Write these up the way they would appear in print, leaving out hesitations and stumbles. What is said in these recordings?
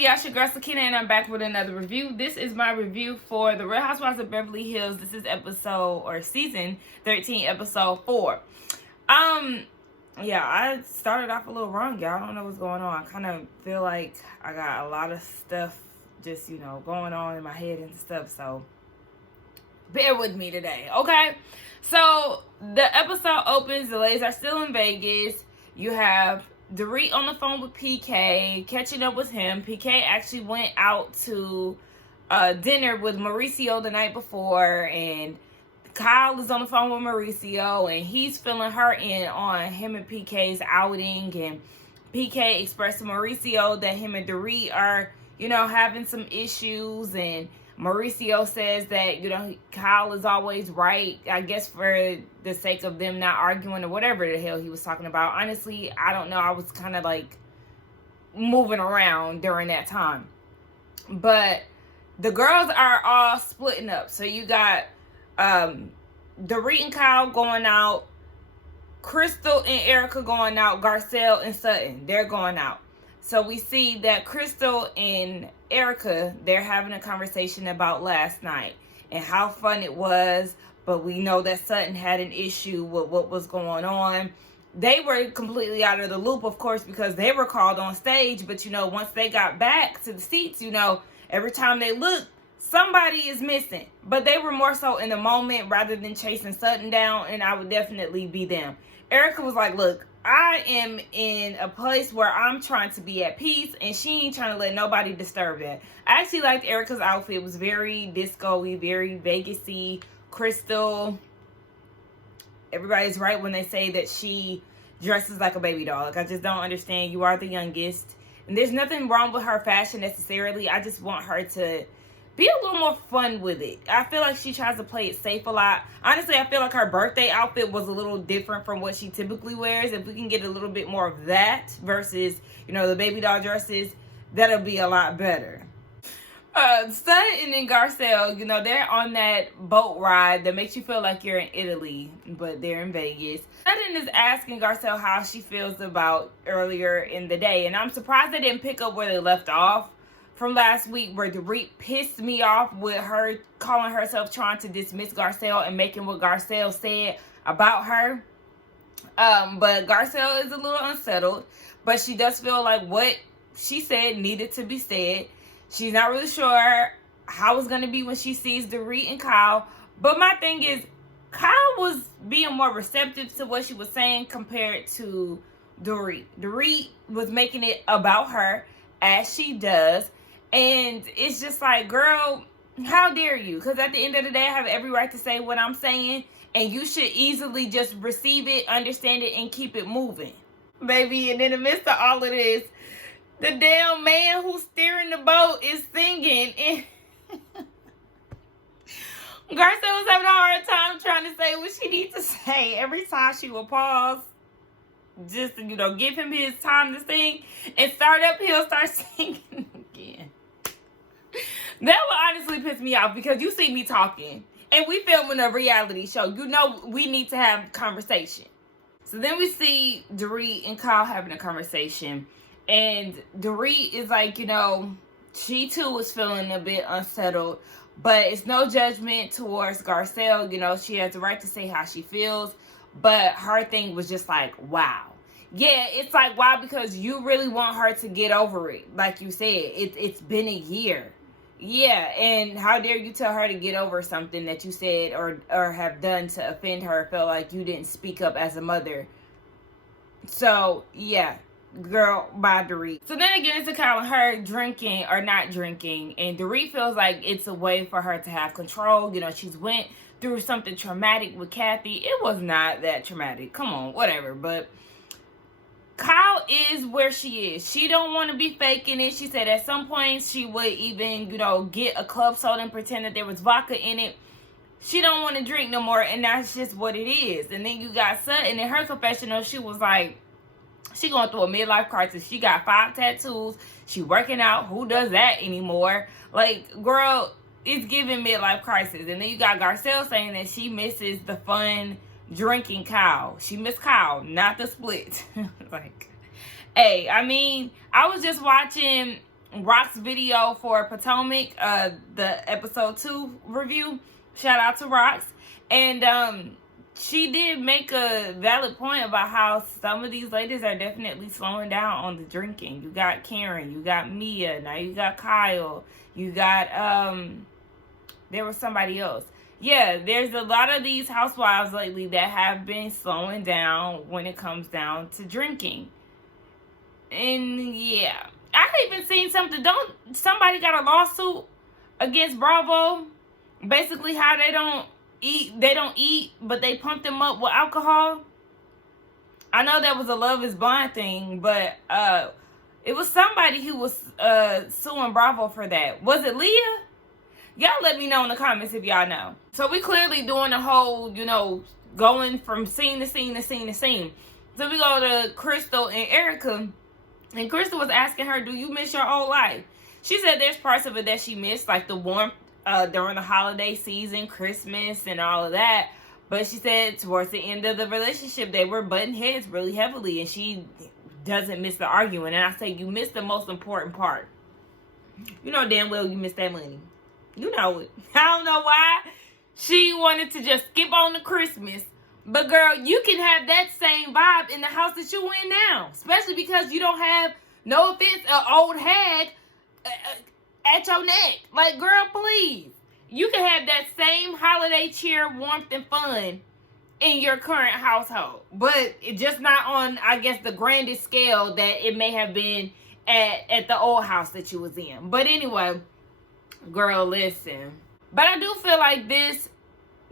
y'all? It's your girl Sakina, and I'm back with another review. This is my review for the Real Housewives of Beverly Hills. This is season 13, episode 4. Yeah, I started off a little wrong, y'all. I don't know what's going on. I kind of feel like I got a lot of stuff just, going on in my head and stuff. So bear with me today, okay? So the episode opens. The ladies are still in Vegas. You have Dorit on the phone with PK, catching up with him. PK actually went out to dinner with Mauricio the night before, and Kyle is on the phone with Mauricio, and he's filling her in on him and PK's outing. And PK expressed to Mauricio that him and Dorit are, having some issues, and Mauricio says that, Kyle is always right, I guess for the sake of them not arguing or whatever the hell he was talking about. Honestly, I don't know. I was kind of like moving around during that time. But the girls are all splitting up. So you got Dorit and Kyle going out, Crystal and Erica going out, Garcelle and Sutton, they're going out. So we see that Crystal and Erica, they're having a conversation about last night and how fun it was. But we know that Sutton had an issue with what was going on. They were completely out of the loop, of course, because they were called on stage. But, once they got back to the seats, every time they looked, somebody is missing. But they were more so in the moment rather than chasing Sutton down. And I would definitely be them. Erica was like, look, I am in a place where I'm trying to be at peace, and she ain't trying to let nobody disturb that. I actually liked Erica's outfit. It was very disco-y, very Vegas-y, Crystal. Everybody's right when they say that she dresses like a baby doll. Like, I just don't understand. You are the youngest. And there's nothing wrong with her fashion necessarily. I just want her to be a little more fun with it. I feel like she tries to play it safe a lot. Honestly, I feel like her birthday outfit was a little different from what she typically wears. If we can get a little bit more of that versus, the baby doll dresses, that'll be a lot better. Sutton and Garcelle, they're on that boat ride that makes you feel like you're in Italy, but they're in Vegas. Sutton is asking Garcelle how she feels about earlier in the day, and I'm surprised they didn't pick up where they left off from last week, where Dorit pissed me off with her calling herself trying to dismiss Garcelle and making what Garcelle said about her. But Garcelle is a little unsettled, but she does feel like what she said needed to be said. She's not really sure how it's going to be when she sees Dorit and Kyle. But my thing is, Kyle was being more receptive to what she was saying compared to Dorit. Dorit was making it about her, as she does. And it's just like, girl, how dare you? Because at the end of the day, I have every right to say what I'm saying. And you should easily just receive it, understand it, and keep it moving. Baby, and in the midst of all of this, the damn man who's steering the boat is singing. And Garcelle was having a hard time trying to say what she needs to say. Every time she would pause, just to, give him his time to sing and start up, he'll start singing again. That would honestly piss me off, because you see me talking and we filming a reality show. We need to have conversation. So then we see Dorit and Kyle having a conversation, and Dorit is like, she too is feeling a bit unsettled, but it's no judgment towards Garcelle. She has the right to say how she feels, but her thing was just like, wow. Yeah, it's like, wow, because you really want her to get over it. Like you said, it's been a year. Yeah, and how dare you tell her to get over something that you said or have done to offend her, felt like you didn't speak up as a mother. So, yeah, girl, bye, Dorit. So then again, it's Kyle and her drinking or not drinking, and Dorit feels like it's a way for her to have control. She's went through something traumatic with Kathy. It was not that traumatic. Come on, whatever, but Kyle is where she is. She don't want to be faking it. She said at some point she would even, get a club soda and pretend that there was vodka in it. She don't want to drink no more, and that's just what it is. And then you got Sutton in her confessional. She was like, she going through a midlife crisis. She got 5 tattoos. She working out. Who does that anymore? Like, girl, it's giving midlife crisis. And then you got Garcelle saying that she misses the fun drinking Kyle. She missed Kyle, not the split. Like, hey, I mean, I was just watching RHOBH's video for Potomac, the episode 2 review. Shout out to RHOBH. And she did make a valid point about how some of these ladies are definitely slowing down on the drinking. You got Karen, you got Mia, now you got Kyle, you got there was somebody else. Yeah, there's a lot of these housewives lately that have been slowing down when it comes down to drinking. And yeah, I even seen something. Somebody got a lawsuit against Bravo. Basically, how they don't eat, but they pump them up with alcohol. I know that was a Love is Blind thing, but it was somebody who was suing Bravo for that. Was it Leah? Y'all let me know in the comments if y'all know. So we clearly doing a whole, going from scene to scene to scene to scene. So we go to Crystal and Erica. And Crystal was asking her, do you miss your old life? She said there's parts of it that she missed, like the warmth during the holiday season, Christmas, and all of that. But she said towards the end of the relationship, they were butting heads really heavily, and she doesn't miss the arguing. And I say, you missed the most important part. You know damn well you missed that money. You know it. I don't know why she wanted to just skip on the Christmas. But girl, you can have that same vibe in the house that you in now. Especially because you don't have, no offense, an old hag at your neck. Like, girl, please. You can have that same holiday cheer, warmth, and fun in your current household. But it's just not on, I guess, the grandest scale that it may have been at the old house that you was in. But anyway, girl, listen. But I do feel like this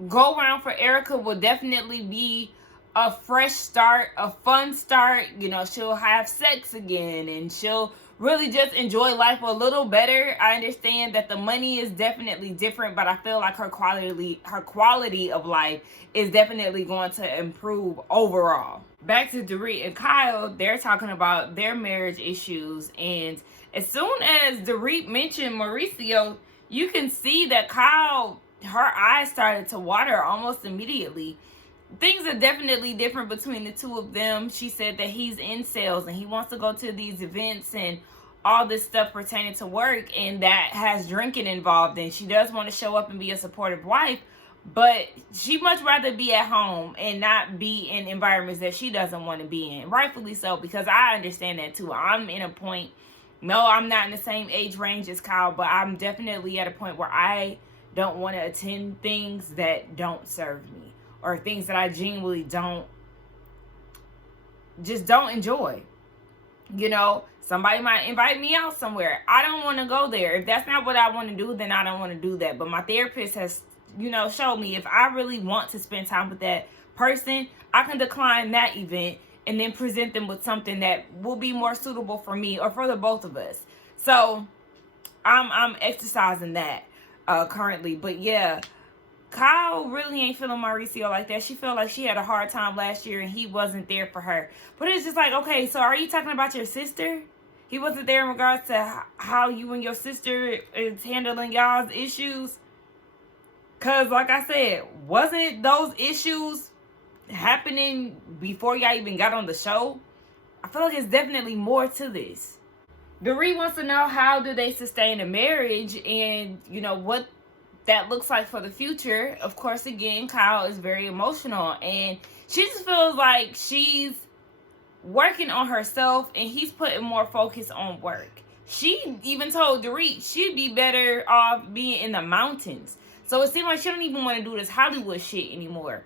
go around for Erica will definitely be a fresh start, a fun start. She'll have sex again, and she'll really just enjoy life a little better. I understand that the money is definitely different, but I feel like her quality of life is definitely going to improve overall. Back to Dorit and Kyle, they're talking about their marriage issues, and as soon as Dorit mentioned Mauricio, you can see that Kyle, her eyes started to water almost immediately. Things are definitely different between the two of them. She said that he's in sales and he wants to go to these events and all this stuff pertaining to work, and that has drinking involved, and she does want to show up and be a supportive wife, but she much rather be at home and not be in environments that she doesn't want to be in. Rightfully so, because I understand that too. I'm in a point, no, I'm not in the same age range as Kyle, but I'm definitely at a point where I don't want to attend things that don't serve me, or things that I genuinely don't enjoy. Somebody might invite me out somewhere. I don't want to go there. If that's not what I want to do, then I don't want to do that. But my therapist has, showed me if I really want to spend time with that person, I can decline that event and then present them with something that will be more suitable for me or for the both of us. So I'm exercising that currently. But yeah, Kyle really ain't feeling Mauricio like that. She felt like she had a hard time last year and he wasn't there for her. But it's just like, okay, so are you talking about your sister? He wasn't there in regards to how you and your sister is handling y'all's issues? Because like I said, wasn't those issues happening before y'all even got on the show? I feel like it's definitely more to this. Dorit wants to know, how do they sustain a marriage, and what that looks like for the future. Of course, again, Kyle is very emotional, and she just feels like she's working on herself and he's putting more focus on work. She even told Dorit she'd be better off being in the mountains. So it seems like she don't even want to do this Hollywood shit anymore.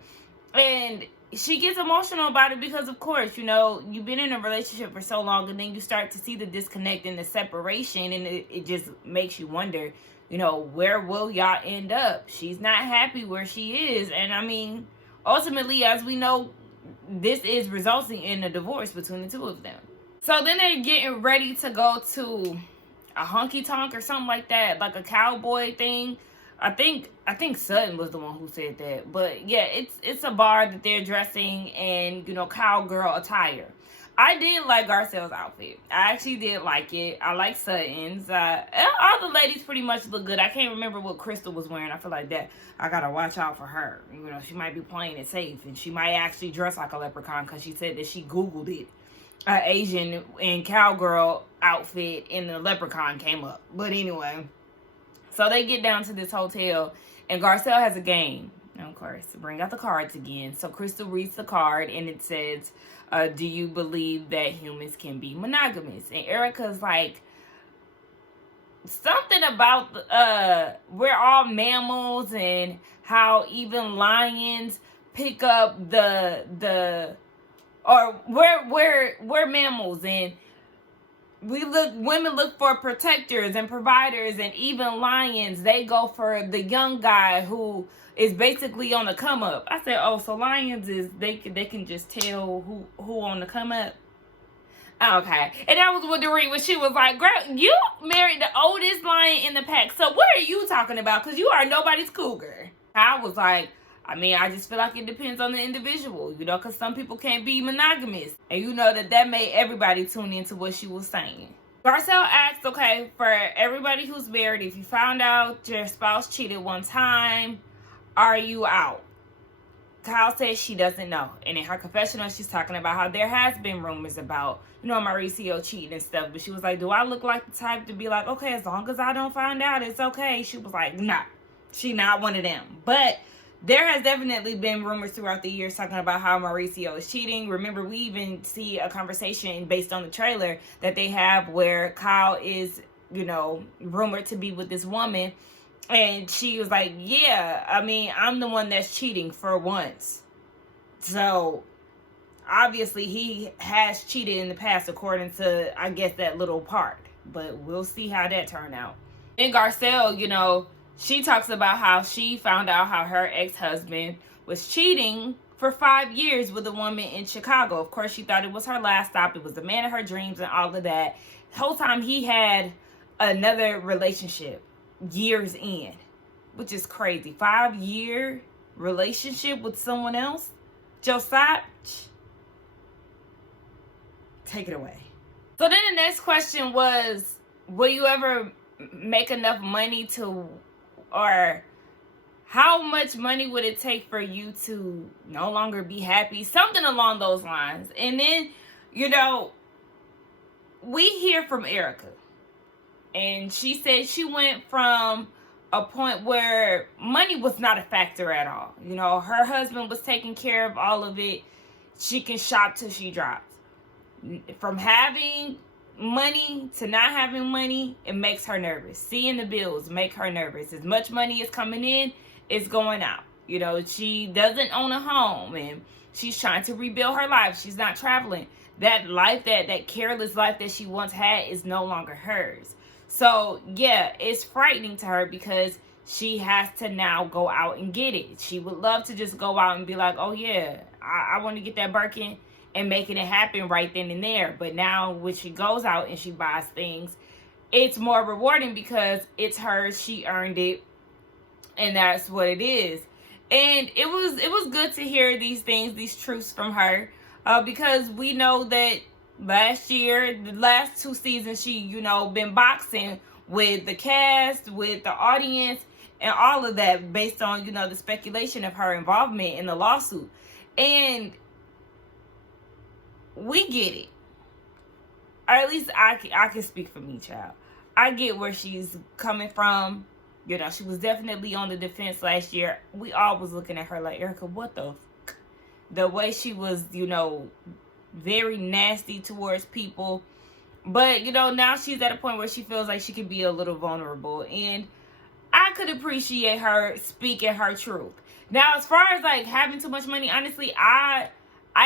And she gets emotional about it because, of course, you've been in a relationship for so long, and then you start to see the disconnect and the separation, and it just makes you wonder, where will y'all end up? She's not happy where she is. And I mean, ultimately, as we know, this is resulting in a divorce between the two of them. So then they're getting ready to go to a honky tonk or something like that, like a cowboy thing. I think Sutton was the one who said that. But yeah, it's a bar that they're dressing in, cowgirl attire. I did like Garcelle's outfit. I actually did like it. I like Sutton's. All the ladies pretty much look good. I can't remember what Crystal was wearing. I feel like that I gotta watch out for her. She might be playing it safe, and she might actually dress like a leprechaun because she said that she Googled it. Asian and cowgirl outfit, and the leprechaun came up. But anyway, so they get down to this hotel, and Garcelle has a game. And of course, bring out the cards again. So Crystal reads the card, and it says, do you believe that humans can be monogamous? And Erica's like, something about we're all mammals, and how even lions pick up or we're mammals, and women look for protectors and providers, and even lions, they go for the young guy who is basically on the come up. I said, oh, so lions they can just tell who on the come up. Okay. And that was what Dorit, when she was like, girl, you married the oldest lion in the pack, so what are you talking about? Because you are nobody's cougar. I was like, I mean, I just feel like it depends on the individual, you know, because some people can't be monogamous. And you know that made everybody tune into what she was saying. Garcelle asked, okay, for everybody who's married, if you found out your spouse cheated one time, are you out? Kyle says she doesn't know. And in her confessional, she's talking about how there has been rumors about, you know, Mauricio cheating and stuff. But she was like, do I look like the type to be like, okay, as long as I don't find out, it's okay? She was like, nah, she not one of them. But there has definitely been rumors throughout the years talking about how Mauricio is cheating. Remember, we even see a conversation based on the trailer that they have where Kyle is, you know, rumored to be with this woman. And she was like, yeah, I mean, I'm the one that's cheating for once. So, obviously, he has cheated in the past according to, I guess, that little part. But we'll see how that turned out. And Garcelle, you know, she talks about how she found out how her ex-husband was cheating for 5 years with a woman in Chicago. Of course, she thought it was her last stop. It was the man of her dreams and all of that. The whole time he had another relationship years in, which is crazy. 5-year relationship with someone else? Josiah, take it away. So then the next question was, will you ever make enough money to, or how much money would it take for you to no longer be happy? Something along those lines. And then, you know, we hear from Erica. And she said she went from a point where money was not a factor at all. You know, her husband was taking care of all of it. She can shop till she drops. From having money to not having money, it makes her nervous. Seeing the bills make her nervous. As much money is coming in, it's going out. You know, she doesn't own a home, and she's trying to rebuild her life. She's not traveling. That life, that careless life that she once had is no longer hers. So, yeah, it's frightening to her because she has to now go out and get it. She would love to just go out and be like, oh, yeah, I want to get that Birkin, and making it happen right then and there. But now when she goes out and she buys things, it's more rewarding because it's hers, she earned it, and that's what it is. And it was good to hear these things, these truths from her, because we know that last year, the last 2 seasons, she, you know, been boxing with the cast, with the audience, and all of that based on, you know, the speculation of her involvement in the lawsuit. And we get it. Or at least I can speak for me, child. I get where she's coming from. You know, she was definitely on the defense last year. We all was looking at her like, Erica, what the fuck? The way she was, you know, very nasty towards people. But, you know, now she's at a point where she feels like she could be a little vulnerable. And I could appreciate her speaking her truth. Now, as far as, like, having too much money, honestly, I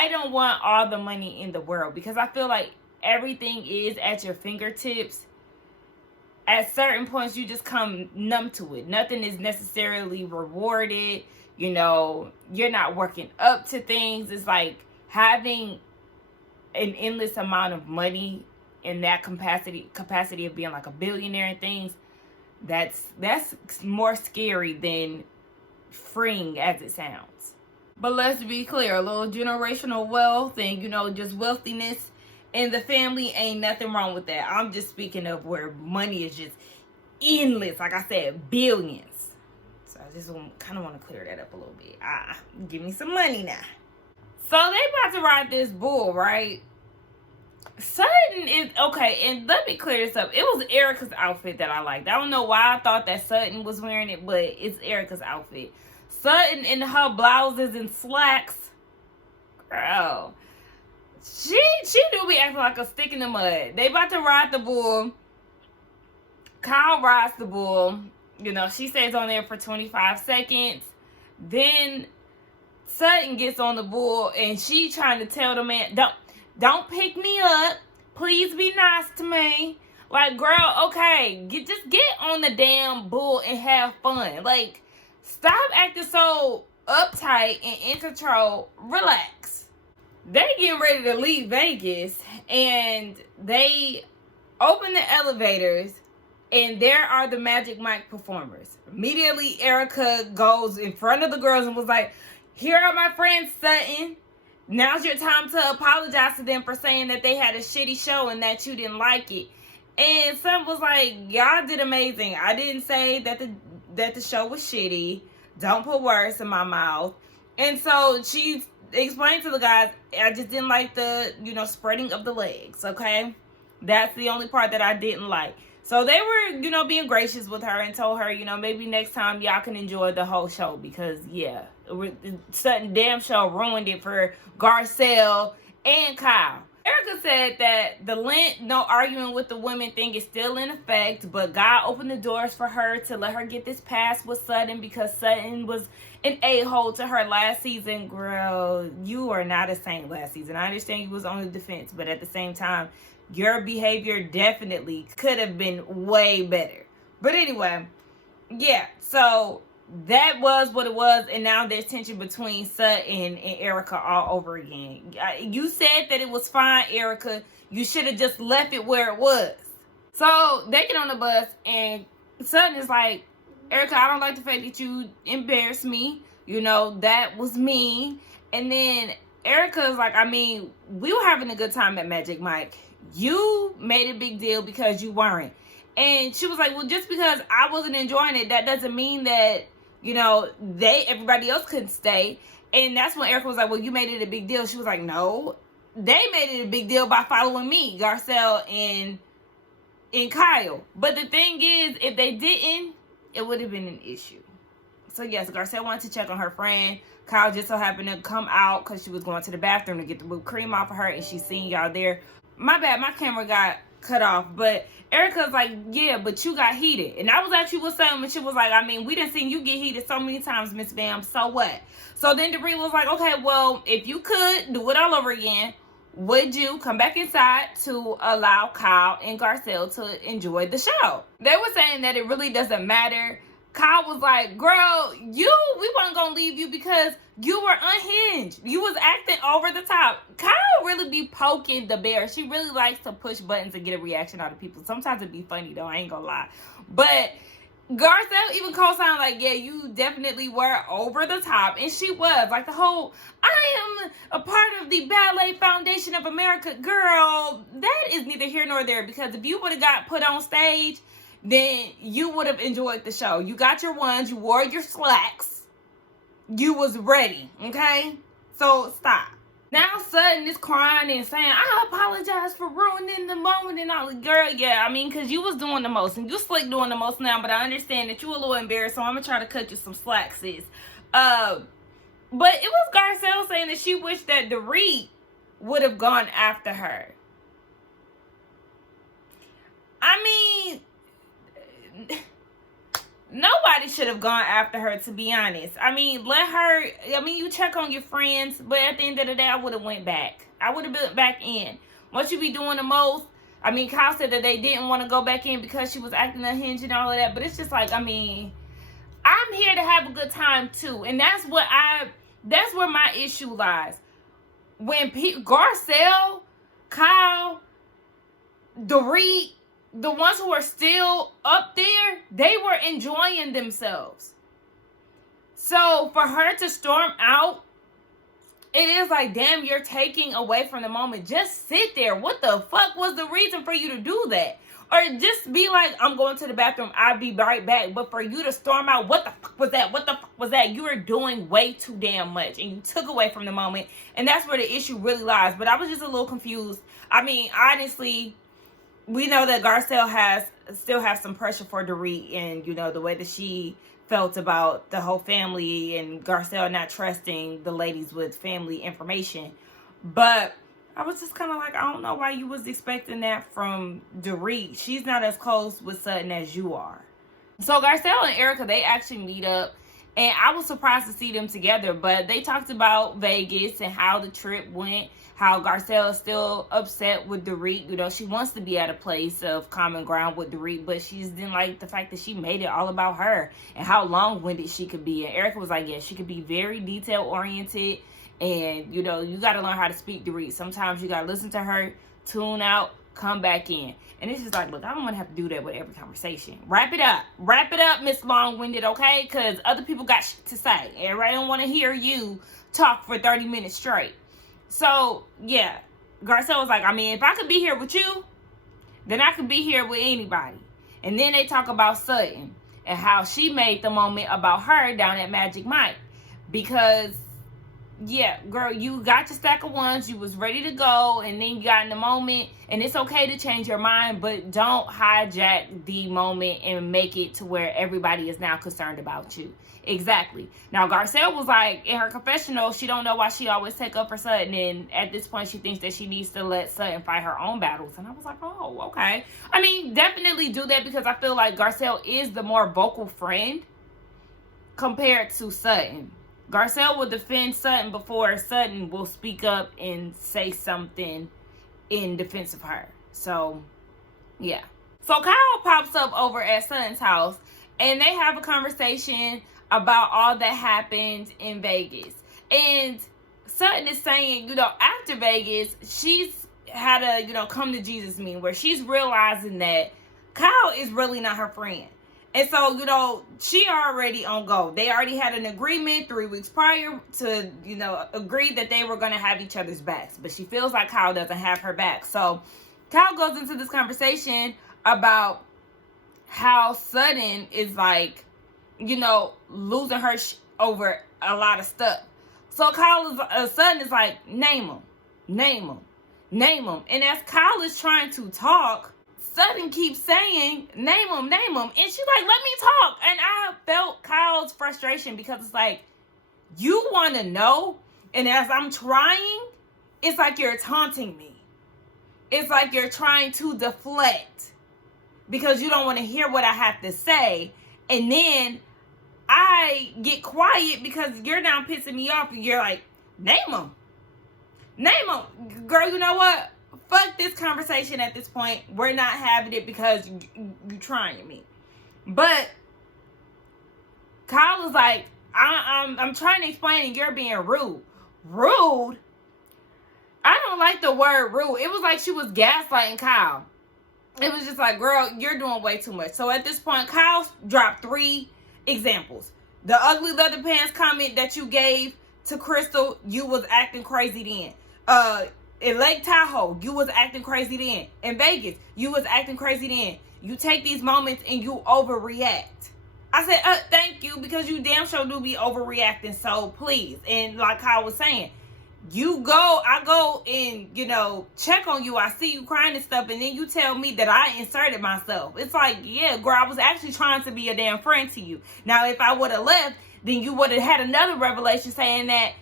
don't want all the money in the world, because I feel like everything is at your fingertips. At certain points, you just come numb to it. Nothing is necessarily rewarded. You know, you're not working up to things. It's like having an endless amount of money in that capacity of being like a billionaire and things. That's more scary than freeing as it sounds. But let's be clear, a little generational wealth and, you know, just wealthiness in the family, ain't nothing wrong with that. I'm just speaking of where money is just endless. Like I said, billions. So I just kind of want to clear that up a little bit. Give me some money now. So they about to ride this bull, right? Sutton is okay, and let me clear this up. It was Erica's outfit that I liked. I don't know why I thought that Sutton was wearing it, but it's Erica's outfit. Sutton in her blouses and slacks, girl. She do be acting like a stick in the mud. They about to ride the bull. Kyle rides the bull. You know, she stays on there for 25 seconds. Then Sutton gets on the bull and she trying to tell the man, don't pick me up. Please be nice to me. Like, girl, okay, just get on the damn bull and have fun. Like, stop acting so uptight and in control. Relax. They getting ready to leave Vegas and they open the elevators and there are the Magic Mike performers. Immediately, Erica goes in front of the girls and was like, here are my friends, Sutton. Now's your time to apologize to them for saying that they had a shitty show and that you didn't like it. And Sutton was like, y'all did amazing. I didn't say that the show was shitty. Don't put words in my mouth. And so she explained to the guys, I just didn't like the, spreading of the legs, okay? That's the only part that I didn't like. So they were, being gracious with her and told her, maybe next time y'all can enjoy the whole show because, yeah, Sutton damn show ruined it for Garcelle and Kyle. Erica said that the Lent, no arguing with the women thing is still in effect, but God opened the doors for her to let her get this pass with Sutton because Sutton was an a-hole to her last season. Girl, you are not a saint last season. I understand you was on the defense, but at the same time, your behavior definitely could have been way better. But anyway, yeah, so that was what it was, and now there's tension between Sutton and Erica all over again. You said that it was fine, Erica. You should have just left it where it was. So they get on the bus, and Sutton is like, Erica, I don't like the fact that you embarrassed me. That was me. And then Erica is like, we were having a good time at Magic Mike. You made a big deal because you weren't. And she was like, well, just because I wasn't enjoying it, that doesn't mean that, everybody else couldn't stay. And that's when Erica was like, well, you made it a big deal. She was like, no, they made it a big deal by following me, Garcelle and Kyle. But the thing is, if they didn't, it would have been an issue. So yes, Garcelle wanted to check on her friend. Kyle just so happened to come out because she was going to the bathroom to get the whipped cream off of her, and she seen y'all there. My bad, my camera got cut off, but Erica's like, yeah, but you got heated. And I was actually with something, and she was like, we done seen you get heated so many times, Miss Bam, so what? So then Dorit was like, okay, well, if you could do it all over again, would you come back inside to allow Kyle and Garcelle to enjoy the show? They were saying that it really doesn't matter. Kyle was like, girl, we weren't going to leave you because you were unhinged. You was acting over the top. Kyle really be poking the bear. She really likes to push buttons and get a reaction out of people. Sometimes it'd be funny, though. I ain't going to lie. But Garcelle even co-signed like, yeah, you definitely were over the top. And she was. Like the whole, I am a part of the Ballet Foundation of America. Girl, that is neither here nor there. Because if you would have got put on stage, then you would have enjoyed the show. You got your ones. You wore your slacks. You was ready. Okay? So, stop. Now, Sutton is crying and saying, I apologize for ruining the moment and all. Girl, yeah, because you was doing the most. And you slick doing the most now, but I understand that you a little embarrassed, so I'm going to try to cut you some slack, sis. But it was Garcelle saying that she wished that Dorit would have gone after her. Nobody should have gone after her, to be honest. Let her, you check on your friends, but at the end of the day, I would have went back. I would have been back in. Once you be doing the most, Kyle said that they didn't want to go back in because she was acting unhinged and all of that, but it's just like, I'm here to have a good time too, and that's where my issue lies. When Garcelle, Kyle, Dorit, the ones who are still up there, they were enjoying themselves. So for her to storm out, it is like, damn, you're taking away from the moment. Just sit there. What the fuck was the reason for you to do that? Or just be like, I'm going to the bathroom, I'll be right back. But for you to storm out, what the fuck was that? What the fuck was that? You were doing way too damn much. And you took away from the moment. And that's where the issue really lies. But I was just a little confused. I mean, honestly, we know that Garcelle still has some pressure for Dorit. And, you know, the way that she felt about the whole family. And Garcelle not trusting the ladies with family information. But I was just kind of like, I don't know why you was expecting that from Dorit. She's not as close with Sutton as you are. So Garcelle and Erica, they actually meet up. And I was surprised to see them together. But they talked about Vegas and how the trip went. How Garcelle is still upset with Dorit. You know, she wants to be at a place of common ground with Dorit. But she just didn't like the fact that she made it all about her. And how long-winded she could be. And Erica was like, yeah, she could be very detail-oriented. And, you know, you got to learn how to speak Dorit. Sometimes you got to listen to her, tune out, come back in. And it's just like, look, I don't want to have to do that with every conversation. Wrap it up. Wrap it up, Miss Long-Winded, okay? Because other people got shit to say. Everybody don't want to hear you talk for 30 minutes straight. So, yeah. Garcelle was like, I mean, if I could be here with you, then I could be here with anybody. And then they talk about Sutton and how she made the moment about her down at Magic Mike. Because, yeah, girl, you got your stack of ones, you was ready to go, and then you got in the moment, and it's okay to change your mind, but don't hijack the moment and make it to where everybody is now concerned about you. Exactly. Now, Garcelle was like, in her confessional, she don't know why she always take up for Sutton, and at this point, she thinks that she needs to let Sutton fight her own battles, and I was like, oh, okay. I mean, definitely do that, because I feel like Garcelle is the more vocal friend compared to Sutton. Garcelle will defend Sutton before Sutton will speak up and say something in defense of her. So, yeah. So, Kyle pops up over at Sutton's house, and they have a conversation about all that happened in Vegas. And Sutton is saying, you know, after Vegas, she's had a, you know, come to Jesus meeting where she's realizing that Kyle is really not her friend. And so, you know, she already on go. They already had an agreement 3 weeks prior to, you know, agree that they were going to have each other's backs. But she feels like Kyle doesn't have her back. So, Kyle goes into this conversation about how Sutton is like, you know, losing her over a lot of stuff. So, Sutton is like, name them, name them, name them. And as Kyle is trying to talk, Sutton keeps saying, name them, name them. And she's like, let me talk. And I felt Kyle's frustration because it's like, you want to know. And as I'm trying, it's like you're taunting me. It's like you're trying to deflect because you don't want to hear what I have to say. And then I get quiet because you're now pissing me off. And you're like, name them. Name them. Girl, you know what? Fuck this conversation at this point. We're not having it because you're trying me. But Kyle was like, I'm trying to explain and you're being rude. Rude? I don't like the word rude. It was like she was gaslighting Kyle. It was just like, girl, you're doing way too much. So at this point, Kyle dropped 3 examples. The ugly leather pants comment that you gave to Crystal, you was acting crazy then. In Lake Tahoe, you was acting crazy then. In Vegas, you was acting crazy then. You take these moments and you overreact. I said, thank you, because you damn sure do be overreacting, so please. And like Kyle was saying, I go and, you know, check on you. I see you crying and stuff, and then you tell me that I inserted myself. It's like, yeah, girl, I was actually trying to be a damn friend to you. Now, if I would have left, then you would have had another revelation saying that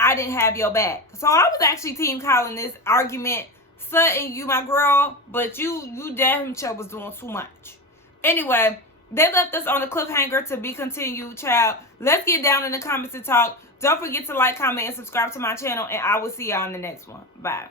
I didn't have your back. So I was actually Team Kyle in this argument. Sutton, you my girl, but you damn sure was doing too much. Anyway, they left us on a cliffhanger to be continued, child. Let's get down in the comments and talk. Don't forget to like, comment, and subscribe to my channel, and I will see y'all in the next one. Bye.